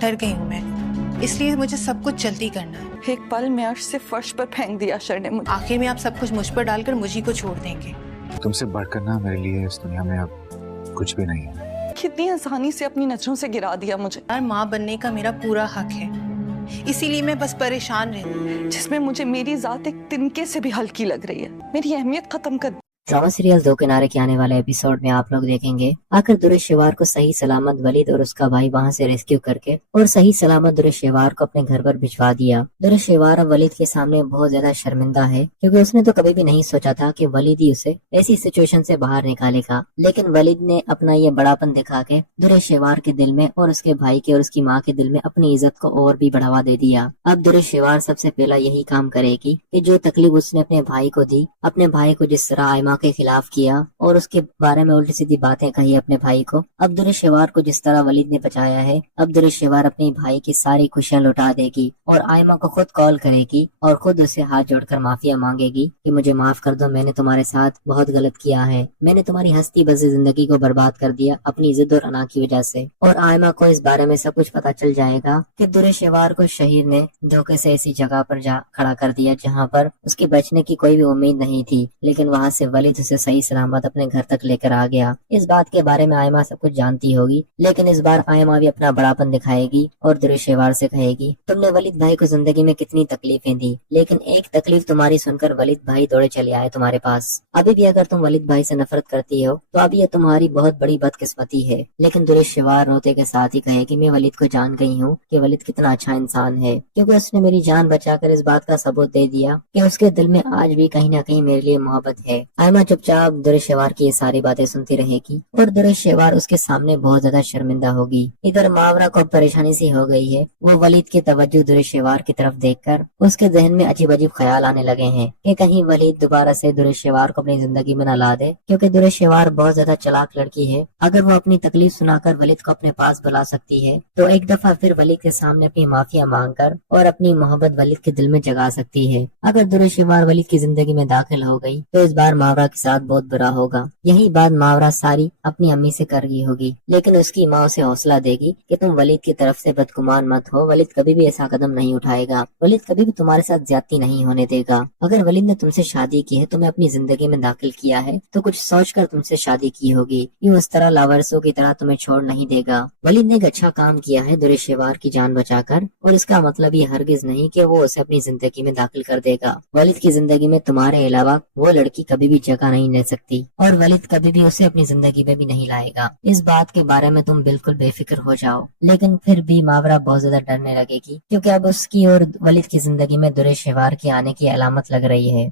डर गई हूँ मैं, इसलिए मुझे सब कुछ जल्दी करना है। एक पल में अर्श से फर्श पर फेंक दिया अशर ने मुझे। आखिर में आप सब कुछ मुझ पर डालकर मुझी को छोड़ देंगे। तुमसे बढ़कर ना मेरे लिए इस दुनिया में अब कुछ भी नहीं है। कितनी आसानी से अपनी नजरों से गिरा दिया मुझे। यार माँ बनने का मेरा पूरा हक है, इसीलिए मैं बस परेशान रहती हूँ। जिसमें मुझे मेरी जात एक तिनके से भी हल्की लग रही है, मेरी अहमियत खत्म कर। ड्रामा सीरियल दो किनारे के आने वाले एपिसोड में आप लोग देखेंगे आखिर दुरेशेवार को सही सलामत वलीद और उसका भाई वहां से रेस्क्यू करके और सही सलामत दुरेशेवार को अपने घर पर भिजवा दिया। दुरेशेवार अब वलीद के सामने बहुत ज्यादा शर्मिंदा है, क्योंकि उसने तो कभी भी नहीं सोचा था कि वलीद ही उसे ऐसी सिचुएशन से बाहर निकालेगा। लेकिन वलीद ने अपना ये बड़ापन दिखा के दुरेशेवार के दिल में और उसके भाई के और उसकी माँ के दिल में अपनी इज्जत को और भी बढ़ावा दे दिया। अब दुरेशेवार सबसे पहला यही काम करेगी कि जो तकलीफ उसने अपने भाई को दी, अपने भाई को जिस तरह आयमा के खिलाफ किया और उसके बारे में उल्टी सीधी बातें कही अपने भाई को, अब दुरेशेवार को जिस तरह वलीद ने बचाया है, अब दुरेशेवार अपने भाई की सारी खुशियां लुटा देगी और आयमा को खुद कॉल करेगी और खुद उसे हाथ जोड़कर माफिया मांगेगी कि मुझे माफ कर दो, मैंने तुम्हारे साथ बहुत गलत किया है, मैंने तुम्हारी हंसती बसी जिंदगी को बर्बाद कर दिया अपनी इज्जत और अना की वजह से। और आयमा को इस बारे में सब कुछ पता चल जाएगा कि दुरेशेवार को शहीर ने धोखे से ऐसी जगह पर जा खड़ा कर दिया जहाँ पर उसके बचने की कोई भी उम्मीद नहीं थी, लेकिन वहाँ से वलीद उसे सही सलामत अपने घर तक लेकर आ गया। इस बात के बारे में आयमा सब कुछ जानती होगी, लेकिन इस बार आयमा भी अपना बड़ापन दिखाएगी और दुरेशेवार से कहेगी, तुमने वलीद भाई को जिंदगी में कितनी तकलीफें दी, लेकिन एक तकलीफ तुम्हारी सुनकर वलीद भाई दौड़े चले आए तुम्हारे पास। अभी भी अगर तुम वलीद भाई से नफरत करती हो तो अब यह तुम्हारी बहुत बड़ी बदकिस्मती है। लेकिन दुरेशेवार रोते के साथ ही कहेगी, मैं वलीद को जान गई हूँ कि वलीद कितना अच्छा इंसान है, क्योंकि उसने मेरी जान बचाकर इस बात का सबूत दे दिया कि उसके दिल में आज भी कहीं ना कहीं मेरे लिए मोहब्बत है। आयमा चुपचाप दुरेशेवार की ये सारी बातें सुनती रहेगी और दुरेशेवार उसके सामने बहुत ज्यादा शर्मिंदा होगी। इधर मावरा को परेशानी सी हो गई है, वो वलीद की तवज्जो दुरेशेवार की तरफ देखकर उसके जहन में अजीब अजीब ख्याल आने लगे हैं कि कहीं वलीद दोबारा से दुरेशेवार को अपनी जिंदगी में न ला दे, क्योंकि दुरेशेवार बहुत ज्यादा चालाक लड़की है। अगर वो अपनी तकलीफ सुनाकर वलीद को अपने पास बुला सकती है तो एक दफा फिर वलीद के सामने अपनी माफिया मांगकर और अपनी मोहब्बत वलीद के दिल में जगा सकती है। अगर दुरेशेवार वलीद की जिंदगी में दाखिल हो गई तो इस बार मावरा के साथ बहुत बुरा होगा। यही बात मावरा सारी अपनी अम्मी से कर रही होगी, लेकिन उसकी माँ उसे हौसला देगी कि तुम वलीद की तरफ से बदगुमान मत हो, वलीद कभी भी ऐसा कदम नहीं उठाएगा, वलीद कभी भी तुम्हारे साथ ज्यादती नहीं होने देगा। अगर वलीद ने तुमसे शादी की है, तुम्हें अपनी जिंदगी में दाखिल किया है, तो कुछ सोचकर तुमसे शादी की होगी, यूं उस तरह लावारिसों की तरह तुम्हें छोड़ नहीं देगा। वलीद ने एक अच्छा काम किया है दुरेशेवार की जान बचाकर, और इसका मतलब ये हरगिज नहीं कि वो उसे अपनी जिंदगी में दाखिल कर देगा। वलीद की जिंदगी में तुम्हारे अलावा वो लड़की कभी भी जगह नहीं ले सकती और वलीद कभी भी उसे अपनी जिंदगी में भी नहीं लाएगा। इस बात के बारे में तुम बिल्कुल बेफिक्र हो जाओ। लेकिन फिर भी मावरा बहुत ज्यादा डरने लगेगी, क्योंकि अब उसकी और वलीद की जिंदगी में दुरेशेवार के आने की अलामत लग रही है।